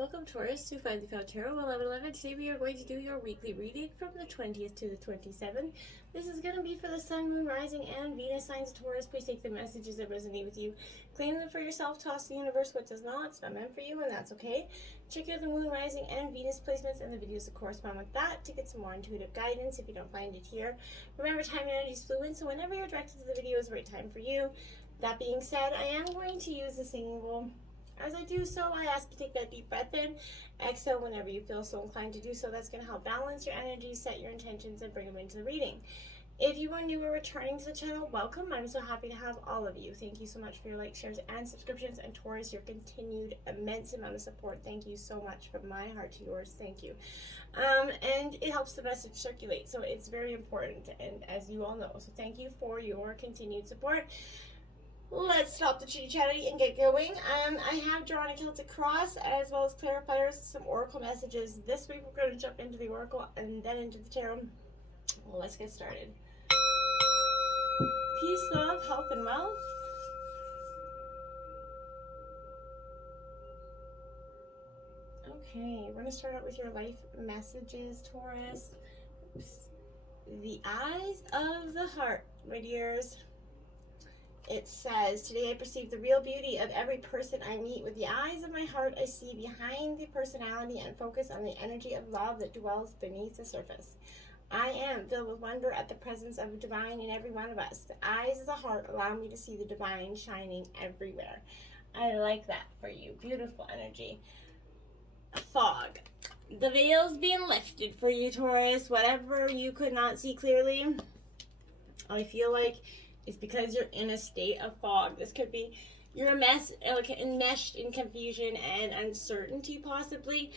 Welcome, Taurus, to Find the File Tarot 1111. Today we are going to do your weekly reading from the 20th to the 27th. This is going to be for the Sun, Moon, Rising, and Venus signs of Taurus. Please take the messages that resonate with you. Claim them for yourself. Toss the universe what does not. It's not meant for you, and that's okay. Check out the Moon, Rising, and Venus placements and the videos that correspond with that to get some more intuitive guidance if you don't find it here. Remember, time and energy is fluid, so whenever you're directed to the video is the right time for you. That being said, I am going to use the singing bowl. As I do so, I ask you to take that deep breath in, exhale whenever you feel so inclined to do so. That's going to help balance your energy, set your intentions, and bring them into the reading. If you are new or returning to the channel, welcome. I'm so happy to have all of you. Thank you so much for your likes, shares, and subscriptions. And Taurus, your continued immense amount of support. Thank you so much from my heart to yours. Thank you. And it helps the message circulate, so it's very important, and as you all know. So thank you for your continued support. Let's stop the chitty-chatty and get going. I have drawn a Celtic cross as well as clarifiers, some oracle messages. This week we're going to jump into the oracle and then into the tarot. Well, let's get started. Peace, love, health, and wealth. Okay, we're going to start out with your life messages, Taurus. Oops. The eyes of the heart, my dears. It says, today I perceive the real beauty of every person I meet. With the eyes of my heart, I see behind the personality and focus on the energy of love that dwells beneath the surface. I am filled with wonder at the presence of the divine in every one of us. The eyes of the heart allow me to see the divine shining everywhere. I like that for you. Beautiful energy. Fog. The veil's being lifted for you, Taurus. Whatever you could not see clearly, I feel like it's because you're in a state of fog. This could be you're a mess, like enmeshed in confusion and uncertainty, possibly.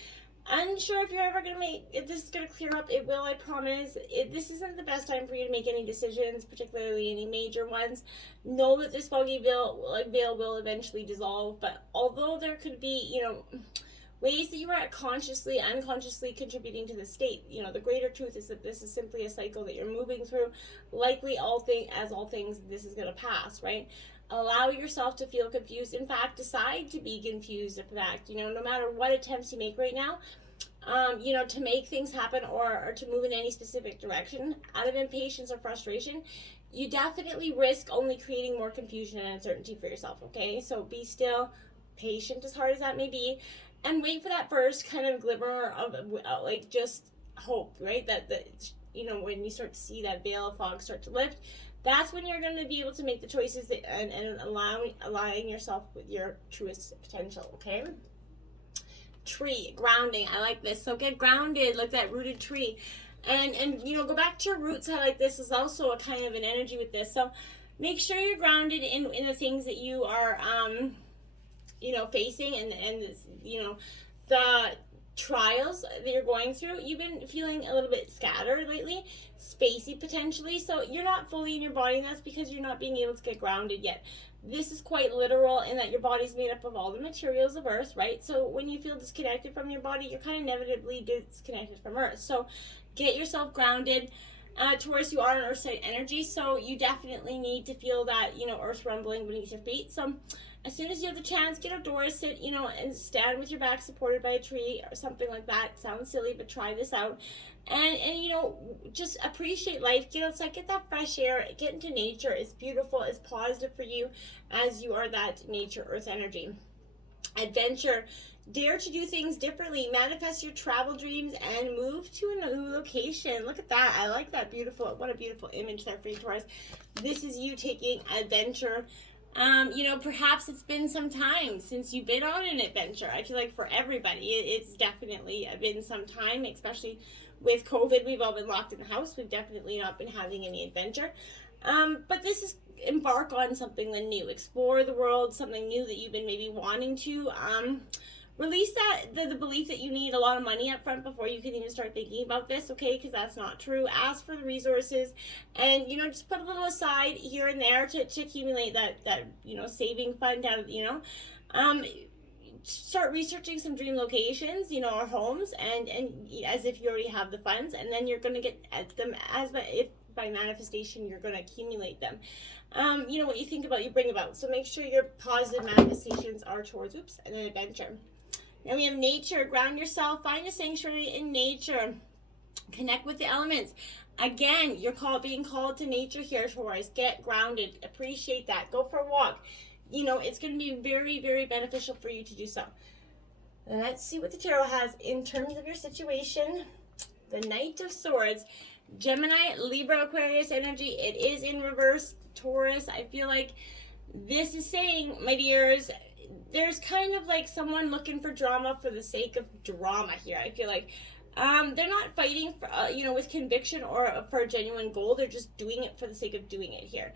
Unsure if you're ever going to if this is going to clear up. It will, I promise. This isn't the best time for you to make any decisions, particularly any major ones. Know that this foggy veil will eventually dissolve, but although there could be, ways that you are consciously, unconsciously contributing to the state, the greater truth is that this is simply a cycle that you're moving through. Likely, as all things, this is going to pass, right? Allow yourself to feel confused. In fact, decide to be confused. In fact, no matter what attempts you make right now, to make things happen or to move in any specific direction, out of impatience or frustration, you definitely risk only creating more confusion and uncertainty for yourself, okay? So be still, patient as hard as that may be, and wait for that first kind of glimmer of just hope, right? That when you start to see that veil of fog start to lift, that's when you're going to be able to make the choices and aligning yourself with your truest potential, okay? Tree, grounding. I like this. So get grounded like that rooted tree. And go back to your roots. I like this. Is also a kind of an energy with this. So make sure you're grounded in the things that you are facing and the trials that you're going through. You've been feeling a little bit scattered lately, spacey potentially, so you're not fully in your body, and that's because you're not being able to get grounded yet. This is quite literal in that your body's made up of all the materials of Earth, right? So when you feel disconnected from your body, you're kind of inevitably disconnected from Earth. So get yourself grounded. Taurus, you are an Earth side energy, so you definitely need to feel that, Earth rumbling beneath your feet. So as soon as you have the chance, get outdoors, sit, and stand with your back supported by a tree or something like that. Sounds silly, but try this out. And just appreciate life. Get outside, get that fresh air, get into nature. It's beautiful, it's positive for you as you are that nature, Earth energy. Adventure. Dare to do things differently. Manifest your travel dreams and move to a new location. Look at that. I like that. Beautiful. What a beautiful image there for you, Taurus. This is you taking adventure. Perhaps it's been some time since you've been on an adventure. I feel like for everybody, it's definitely been some time, especially with COVID. We've all been locked in the house. We've definitely not been having any adventure. But this is embark on something new. Explore the world, something new that you've been maybe wanting to. Release the belief that you need a lot of money up front before you can even start thinking about this, okay? Because that's not true. Ask for the resources and, just put a little aside here and there to accumulate that saving fund out of, start researching some dream locations, or homes, and as if you already have the funds, and then you're going to get at them if by manifestation you're going to accumulate them. What you think about, you bring about. So make sure your positive manifestations are towards, an adventure. Then we have nature. Ground yourself. Find a sanctuary in nature. Connect with the elements. Again, you're being called to nature here, Taurus. Get grounded. Appreciate that. Go for a walk. You know, it's going to be very, very beneficial for you to do so. Let's see what the tarot has in terms of your situation. The Knight of Swords. Gemini, Libra, Aquarius energy. It is in reverse, Taurus. I feel like this is saying, my dears, there's kind of like someone looking for drama for the sake of drama here. I feel like they're not fighting for, with conviction or for a genuine goal. They're just doing it for the sake of doing it here.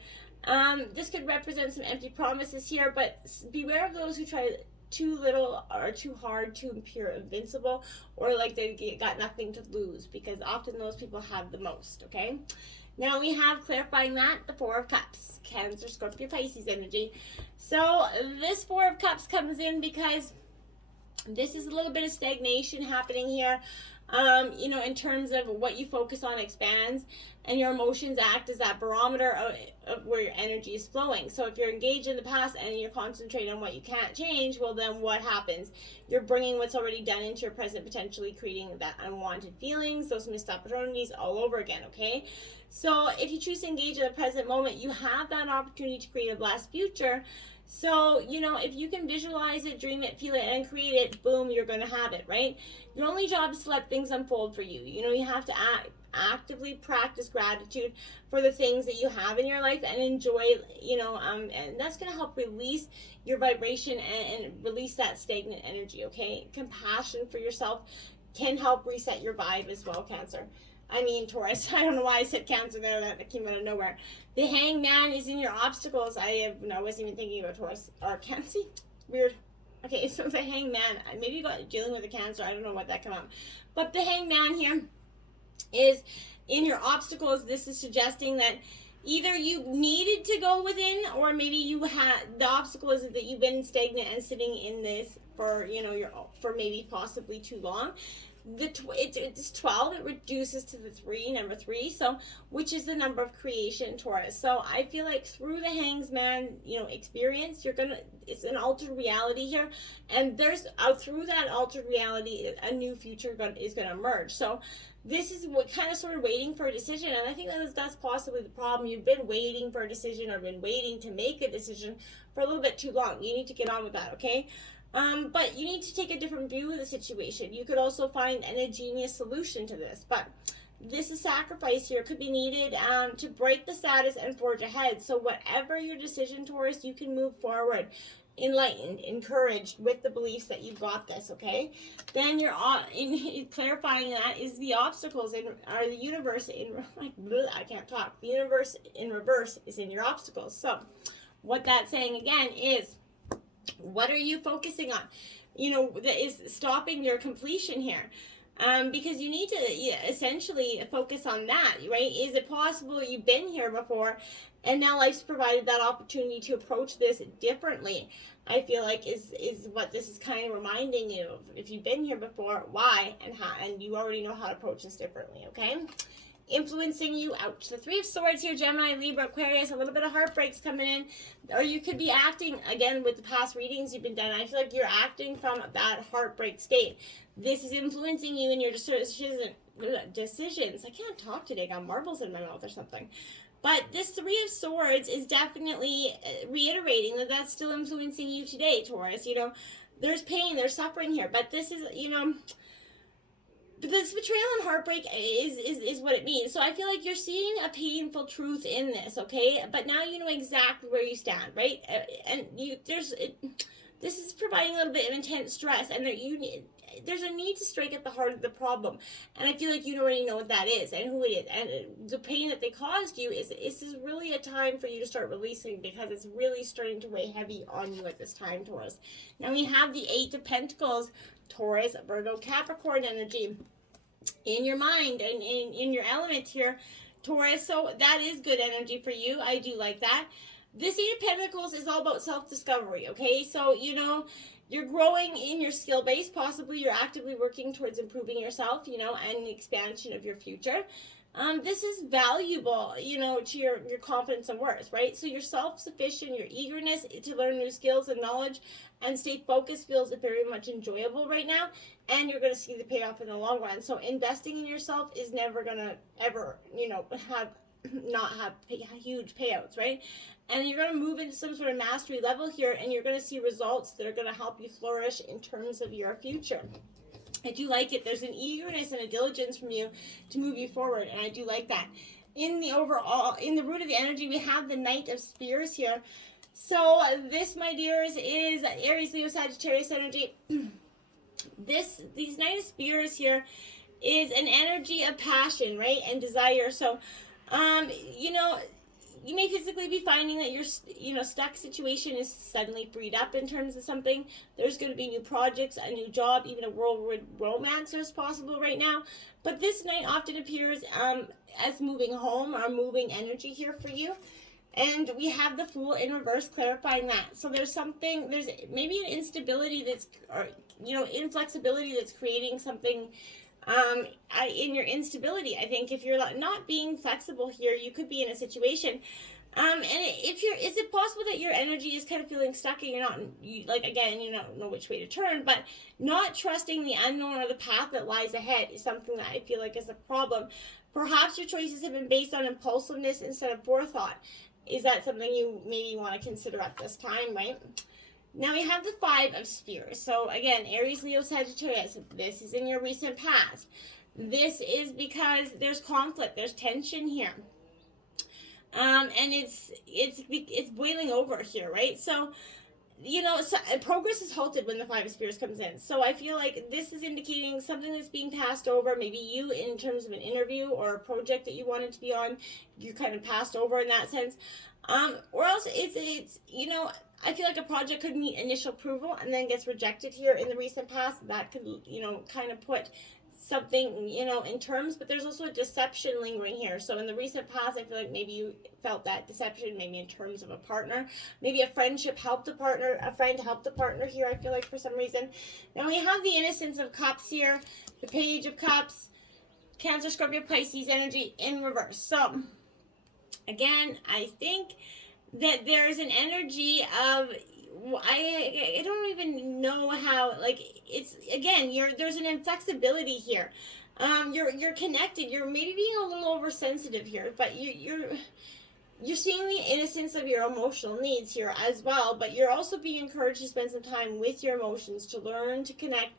This could represent some empty promises here, but beware of those who try too little or too hard to appear invincible, or like they got nothing to lose, because often those people have the most, okay? Now we have, clarifying that, the Four of Cups. Cancer, Scorpio, Pisces energy. So this Four of Cups comes in because this is a little bit of stagnation happening here. In terms of what you focus on expands, and your emotions act as that barometer of where your energy is flowing. So if you're engaged in the past and you're concentrating on what you can't change, well, then what happens? You're bringing what's already done into your present, potentially creating that unwanted feelings, those missed opportunities all over again, okay? So if you choose to engage in the present moment, you have that opportunity to create a blessed future. So, if you can visualize it, dream it, feel it, and create it, boom, you're going to have it, right? Your only job is to let things unfold for you. You have to actively practice gratitude for the things that you have in your life and enjoy, and that's going to help release your vibration and release that stagnant energy, okay? Compassion for yourself can help reset your vibe as well, Cancer. Taurus. I don't know why I said Cancer there. That came out of nowhere. The Hangman is in your obstacles. I wasn't even thinking about Taurus or Cancer. Weird. Okay, so the Hangman. Maybe you got dealing with a Cancer. I don't know what that came out. But the Hangman here is in your obstacles. This is suggesting that either you needed to go within, or maybe you had, the obstacle is that you've been stagnant and sitting in this for for maybe possibly too long. It's 12. It reduces to the number 3, so which is the number of creation, Taurus. So I feel like through the Hangman experience, it's an altered reality here, and there's through that altered reality a new future is going to emerge. So this is what kind of sort of waiting for a decision, and I think that's possibly the problem. You've been waiting for a decision, or been waiting to make a decision for a little bit too long. You need to get on with that, okay? But you need to take a different view of the situation. You could also find an ingenious solution to this, but this is sacrifice here could be needed to break the status and forge ahead. So whatever your decision, Taurus, you can move forward, enlightened, encouraged, with the beliefs that you've got this, okay? Then you're in clarifying that is the obstacles are the universe I can't talk. The universe in reverse is in your obstacles. So what that's saying again is, what are you focusing on? That is stopping your completion here. Because you need to essentially focus on that, right? Is it possible you've been here before and now life's provided that opportunity to approach this differently? I feel like is what this is kind of reminding you of. If you've been here before, why and how, and you already know how to approach this differently, okay? Influencing you, ouch. The 3 of Swords here, Gemini, Libra, Aquarius, a little bit of heartbreaks coming in, or you could be acting, again, with the past readings you've been done, I feel like you're acting from that heartbreak state. This is influencing you in your decisions. I can't talk today, I got marbles in my mouth or something. But this 3 of Swords is definitely reiterating that that's still influencing you today, Taurus. There's pain, there's suffering here, but this is, but this betrayal and heartbreak is what it means. So I feel like you're seeing a painful truth in this, okay? But now you know exactly where you stand, right? This is providing a little bit of intense stress, and there's a need to strike at the heart of the problem. And I feel like you already know what that is and who it is. And the pain that they caused you is really a time for you to start releasing, because it's really starting to weigh heavy on you at this time, Taurus. Now we have the 8 of Pentacles, Taurus, Virgo, Capricorn energy in your mind and in your element here, Taurus. So that is good energy for you. I do like that. This 8 of Pentacles is all about self-discovery, okay? So, you're growing in your skill base. Possibly you're actively working towards improving yourself, and the expansion of your future. this is valuable, to your confidence and worth, right? So you're self-sufficient, your eagerness to learn new skills and knowledge and stay focused feels very much enjoyable right now, and you're going to see the payoff in the long run. So investing in yourself is never going to ever, not have huge payouts, right? And you're going to move into some sort of mastery level here, and you're going to see results that are going to help you flourish in terms of your future. I do like it. There's an eagerness and a diligence from you to move you forward, and I do like that. In the root of the energy, we have the Knight of Spears here. So this, my dears, is Aries, Leo, Sagittarius energy. These Knight of Spears here is an energy of passion, right, and desire. So, you may physically be finding that your stuck situation is suddenly freed up in terms of something. There's going to be new projects, a new job, even a whirlwind romance is possible right now. But this night often appears as moving home or moving energy here for you. And we have the Fool in reverse clarifying that. So there's maybe an instability inflexibility that's creating something in your instability. I think if you're not being flexible here, you could be in a situation. And is it possible that your energy is kind of feeling stuck and you don't know which way to turn, but not trusting the unknown or the path that lies ahead is something that I feel like is a problem. Perhaps your choices have been based on impulsiveness instead of forethought. Is that something you maybe want to consider at this time, right? Now we have the Five of Spears. So again, Aries, Leo, Sagittarius. This is in your recent past. This is because there's conflict, there's tension here, and it's boiling over here, right? So progress is halted when the Five of Spears comes in. So I feel like this is indicating something that's being passed over. Maybe you, in terms of an interview or a project that you wanted to be on, you kind of passed over in that sense. Or else it's I feel like a project could meet initial approval and then gets rejected here in the recent past. That could, kind of put something, in terms, but there's also a deception lingering here. So in the recent past, I feel like maybe you felt that deception, maybe in terms of a partner, maybe a friendship helped a friend helped a partner here, I feel like, for some reason. Now we have the Innocence of Cups here, the Page of Cups, Cancer, Scorpio, Pisces energy in reverse. So again, I think that there's an energy of, I don't even know how, it's, again, there's an inflexibility here. You're connected. You're maybe being a little oversensitive here, but you're seeing the innocence of your emotional needs here as well, but you're also being encouraged to spend some time with your emotions, to learn to connect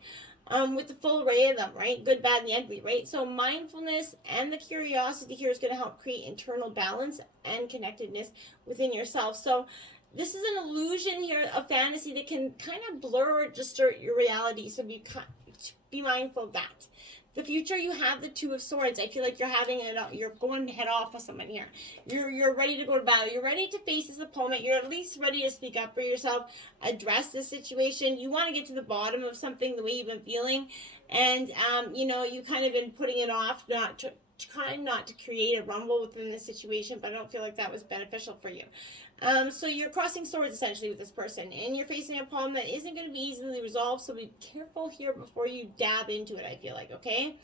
with the full array of them, right? Good, bad, and the ugly, right? So mindfulness and the curiosity here is going to help create internal balance and connectedness within yourself. So this is an illusion here, a fantasy that can kind of blur or distort your reality. So be mindful of that. The future, you have the Two of Swords. I feel like you're going to head off with someone here. You're ready to go to battle. You're ready to face this opponent. You're at least ready to speak up for yourself, address this situation. You want to get to the bottom of something, the way you've been feeling, and you kind of been putting it off, trying not to create a rumble within the situation, but I don't feel like that was beneficial for you. So you're crossing swords essentially with this person, and you're facing a problem that isn't going to be easily resolved, so be careful here before you dab into it, I feel like, okay?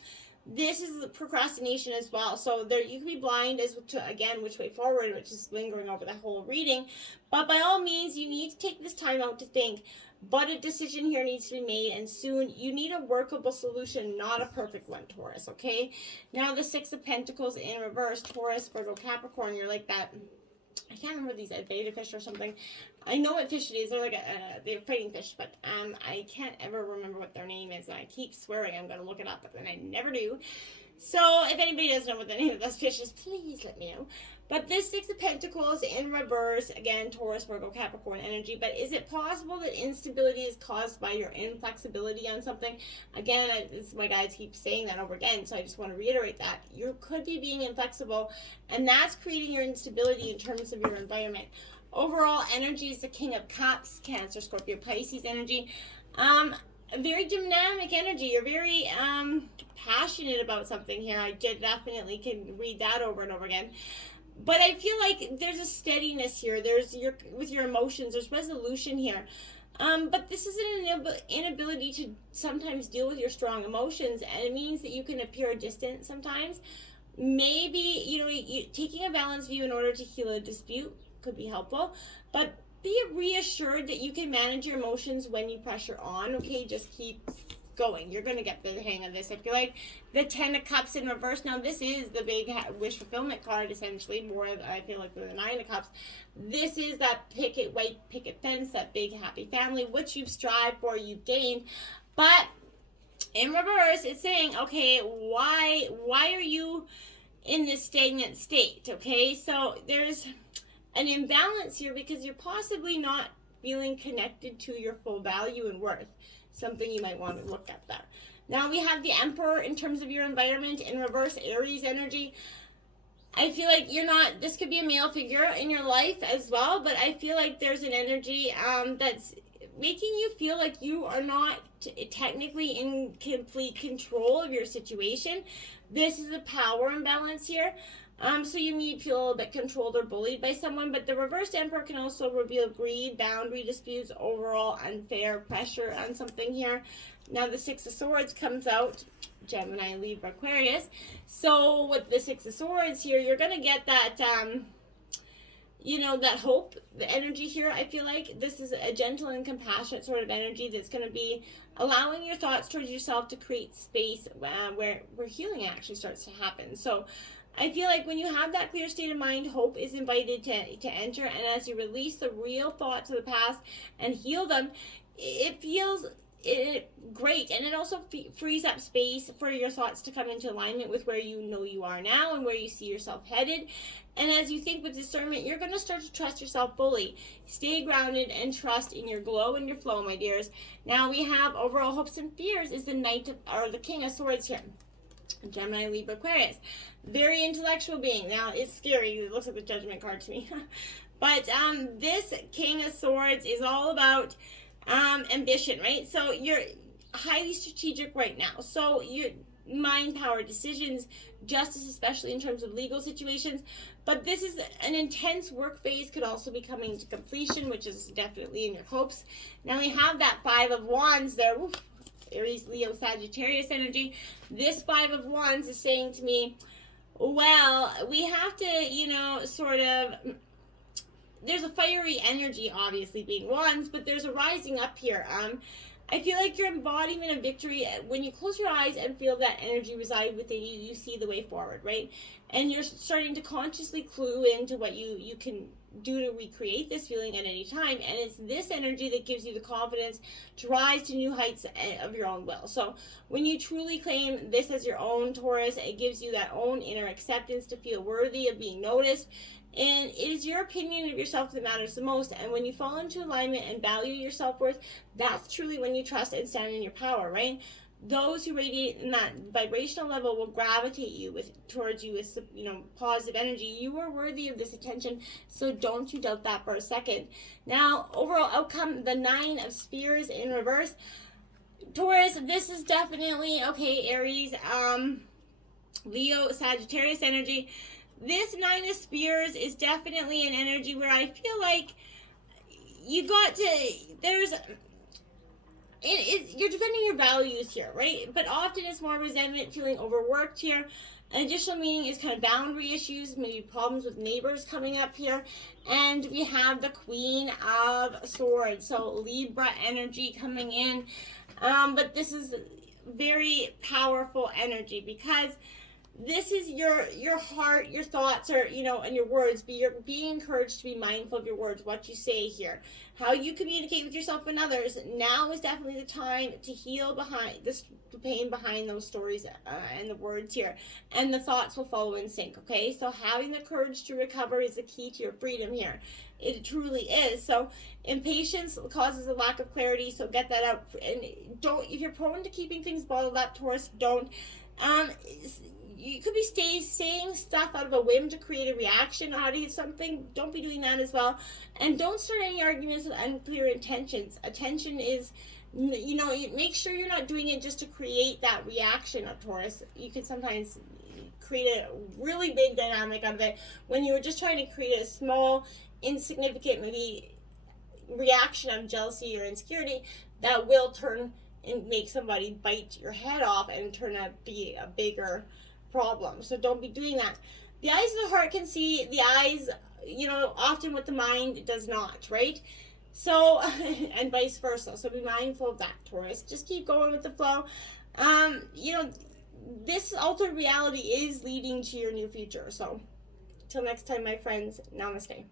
This is procrastination as well, so you can be blind as to, again, which way forward, which is lingering over the whole reading, but by all means, you need to take this time out to think, but a decision here needs to be made, and soon. You need a workable solution, not a perfect one, Taurus, okay? Now the Six of Pentacles in reverse, Taurus, Virgo, Capricorn, you're like that. I can't remember these, beta fish or something. I know what fish it is. They're like they're fighting fish, but I can't ever remember what their name is, and I keep swearing I'm going to look it up, but then I never do. So if anybody does know what the name of those fish is, please let me know. But this Six of Pentacles in reverse, again, Taurus, Virgo, Capricorn energy. But is it possible that instability is caused by your inflexibility on something? Again, my guides keep saying that over again, so I just want to reiterate that. You could be being inflexible, and that's creating your instability in terms of your environment. Overall, energy is the King of Cups, Cancer, Scorpio, Pisces energy. A very dynamic energy. You're very passionate about something here. I definitely can read that over and over again. But I feel like there's a steadiness here. With your emotions, there's resolution here. But this is an inability to sometimes deal with your strong emotions, and it means that you can appear distant sometimes, maybe, taking a balanced view in order to heal a dispute could be helpful, but be reassured that you can manage your emotions when you pressure on, okay? Just keep going. You're going to get the hang of this. I feel like the 10 of Cups in reverse. Now, this is the big wish fulfillment card, essentially, more of, I feel like, the 9 of Cups. This is that white picket fence, that big happy family, which you've strived for, you've gained. But in reverse, it's saying, okay, why are you in this stagnant state? Okay, so there's an imbalance here because you're possibly not feeling connected to your full value and worth. Something you might want to look at there. Now we have the Emperor in terms of your environment in reverse, Aries energy. I feel like this could be a male figure in your life as well, but I feel like there's an energy that's making you feel like you are not technically in complete control of your situation. This is a power imbalance here. So you may feel a little bit controlled or bullied by someone, but the reversed Emperor can also reveal greed, boundary disputes, overall unfair pressure on something here. Now the 6 of Swords comes out, Gemini, Libra, Aquarius. So with the 6 of Swords here, you're going to get that, that hope, the energy here. I feel like this is a gentle and compassionate sort of energy that's going to be allowing your thoughts towards yourself to create space where healing actually starts to happen. So I feel like when you have that clear state of mind, hope is invited to enter, and as you release the real thoughts of the past and heal them, it feels great, and it also frees up space for your thoughts to come into alignment with where you know you are now and where you see yourself headed. And as you think with discernment, you're going to start to trust yourself fully. Stay grounded and trust in your glow and your flow, my dears. Now we have overall hopes and fears is the King of Swords here. Gemini, Libra, Aquarius. Very intellectual being. Now, it's scary. It looks like the Judgment card to me. But this King of Swords is all about ambition, right? So you're highly strategic right now. So your mind power decisions, justice, especially in terms of legal situations. But this is an intense work phase, could also be coming to completion, which is definitely in your hopes. Now we have that 5 of Wands there. Woo. Aries, Leo, Sagittarius energy. This 5 of Wands is saying to me, well, we have to, sort of, there's a fiery energy, obviously, being Wands, but there's a rising up here. I feel like your embodiment of victory, when you close your eyes and feel that energy reside within you, you see the way forward, right? And you're starting to consciously clue into what you can do to recreate this feeling at any time. And it's this energy that gives you the confidence to rise to new heights of your own will. So when you truly claim this as your own, Taurus, it gives you that own inner acceptance to feel worthy of being noticed. And it is your opinion of yourself that matters the most. And when you fall into alignment and value your self-worth, that's truly when you trust and stand in your power, right? Those who radiate in that vibrational level will gravitate towards you with, positive energy. You are worthy of this attention, so don't you doubt that for a second. Now, overall outcome, the 9 of Spears in reverse. Taurus, this is definitely, okay, Aries, Leo, Sagittarius energy. This 9 of Spears is definitely an energy where I feel like you're defending your values here, right? But often it's more resentment, feeling overworked here. An additional meaning is kind of boundary issues, maybe problems with neighbors coming up here. And we have the Queen of Swords, so Libra energy coming in. But this is very powerful energy because this is your heart, your thoughts are, and your words, but you're being encouraged to be mindful of your words, what you say here, how you communicate with yourself and others. Now is definitely the time to heal behind the pain behind those stories and the words here, and the thoughts will follow in sync, okay? So having the courage to recover is the key to your freedom here. It truly is. So impatience causes a lack of clarity, so get that out. And if you're prone to keeping things bottled up, Taurus, don't. You could be saying stuff out of a whim to create a reaction out of something. Don't be doing that as well. And don't start any arguments with unclear intentions. Attention is, make sure you're not doing it just to create that reaction of Taurus. You can sometimes create a really big dynamic of it when you're just trying to create a small, insignificant, maybe reaction of jealousy or insecurity that will turn and make somebody bite your head off and turn out to be a bigger problem. So don't be doing that. The eyes of the heart can see, the eyes, often what the mind does not, right? So, and vice versa. So be mindful of that, Taurus. Just keep going with the flow. This altered reality is leading to your new future. So, till next time, my friends, namaste.